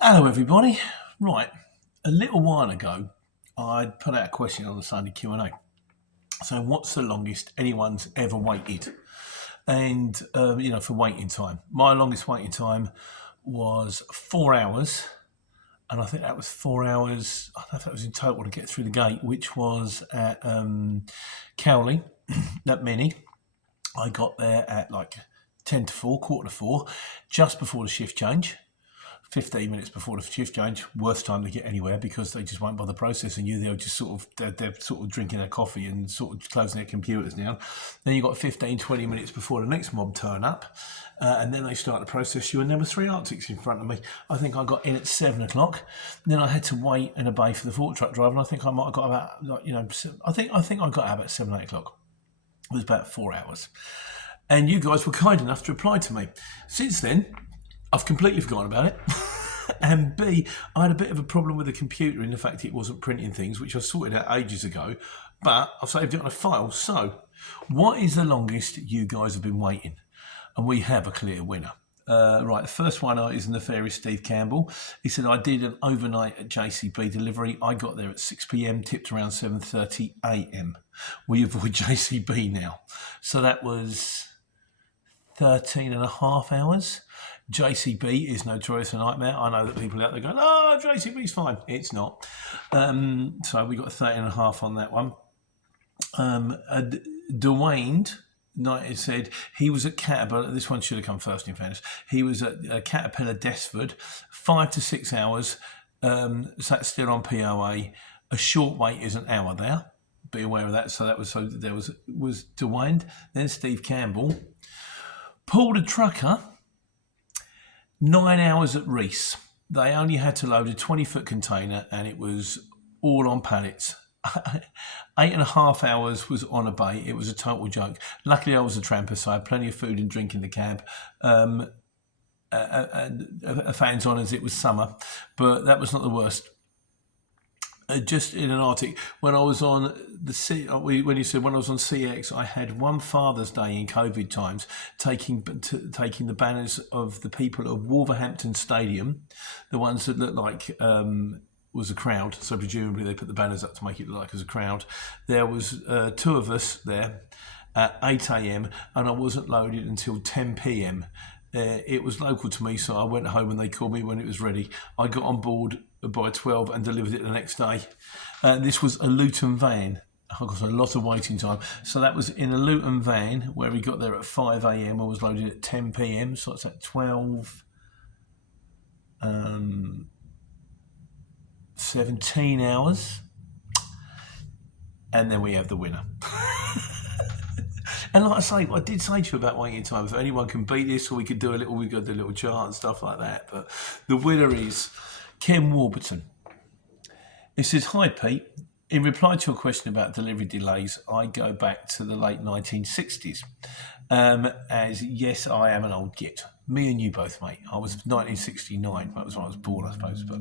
Hello, everybody. Right, a little while ago, I put out a question on the Sunday Q&A. So, what's the longest anyone's ever waited? And for waiting time, my longest waiting time was 4 hours, and I think that was 4 hours. I don't know if that was in total to get through the gate, which was at Cowley, that many. I got there at like 10 to 4, quarter to 4, just before the shift change. 15 minutes before the shift change, worst time to get anywhere because they just won't bother processing you. They'll just they're sort of drinking their coffee and sort of closing their computers down. Then you've got 15, 20 minutes before the next mob turn up, and then they start to process you. And there were 3 Arctics in front of me. I think I got in at 7 o'clock. Then I had to wait in a bay for the fork truck driver, and I think I might have got about, I think I got out about 7, 8 o'clock. It was about 4 hours. And you guys were kind enough to reply to me. Since then, I've completely forgotten about it. And B, I had a bit of a problem with the computer in the fact it wasn't printing things, which I sorted out ages ago, but I've saved it on a file. So, what is the longest you guys have been waiting? And we have a clear winner. Right, the first one is nefarious Steve Campbell. He said, I did an overnight at JCB delivery. I got there at 6 p.m, tipped around 7:30 a.m. We avoid JCB now. So that was 13 and a half hours. JCB is notorious a nightmare. I know that people out there going, oh, JCB's fine. It's not. So we got 13 and a half on that one. Dwayne Knight said he was at Caterpillar. This one should have come first, in fairness. He was at Caterpillar Desford, 5 to 6 hours. Sat still on POA. A short wait is an hour there. Be aware of that. So there was Dwayne. Then Steve Campbell. Paul the trucker, 9 hours at Reese. They only had to load a 20-foot container and it was all on pallets. 8.5 hours was on a bay. It was a total joke. Luckily, I was a tramper, so I had plenty of food and drink in the cab. Fans on as it was summer, but that was not the worst. Just in an Arctic, when I was on when you said when I was on CX, I had one Father's Day in COVID times, taking the banners of the people of Wolverhampton Stadium, the ones that looked like was a crowd. So presumably they put the banners up to make it look like it was a crowd. There was 2 of us there at 8 a.m. and I wasn't loaded until 10 p.m. It was local to me, so I went home and they called me when it was ready. I got on board by 12 and delivered it the next day. This was a Luton van. I got a lot of waiting time. So that was in a Luton van where we got there at 5 a.m. I was loaded at 10 p.m. So it's at 12, 17 hours. And then we have the winner. And like I say, I did say to you about waiting time. If anyone can beat this, or we could do a little chart and stuff like that. But the winner is Ken Warburton. It says, hi Pete. In reply to a question about delivery delays, I go back to the late 1960s. As yes, I am an old git. Me and you both, mate. I was 1969. That was when I was born, I suppose. But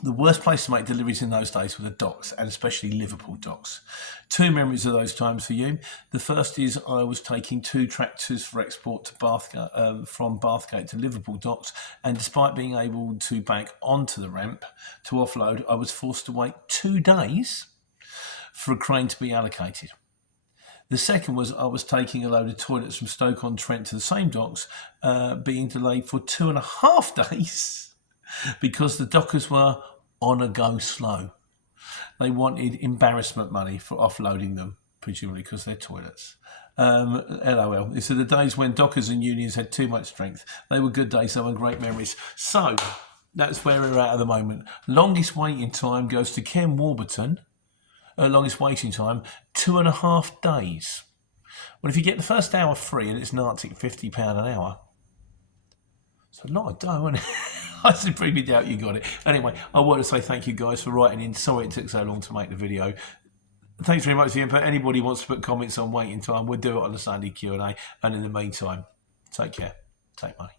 the worst place to make deliveries in those days were the docks, and especially Liverpool docks. 2 memories of those times for you. The first is I was taking 2 tractors for export to from Bathgate to Liverpool docks, and despite being able to bank onto the ramp to offload, I was forced to wait 2 days for a crane to be allocated. The second was I was taking a load of toilets from Stoke-on-Trent to the same docks, being delayed for 2.5 days. Because the dockers were on a go slow. They wanted embarrassment money for offloading them, presumably because they're toilets. LOL. It said the days when dockers and unions had too much strength. They were good days, they were great memories. So, that's where we're at the moment. Longest waiting time goes to Ken Warburton. Longest waiting time, 2.5 days. Well, if you get the first hour free and it's an Arctic £50 an hour, it's a lot of dough, isn't it? I supremely doubt you got it. Anyway, I want to say thank you guys for writing in. Sorry it took so long to make the video. Thanks very much for the input. Anybody wants to put comments on waiting time, we'll do it on the Sunday Q&A. And in the meantime, take care. Take money.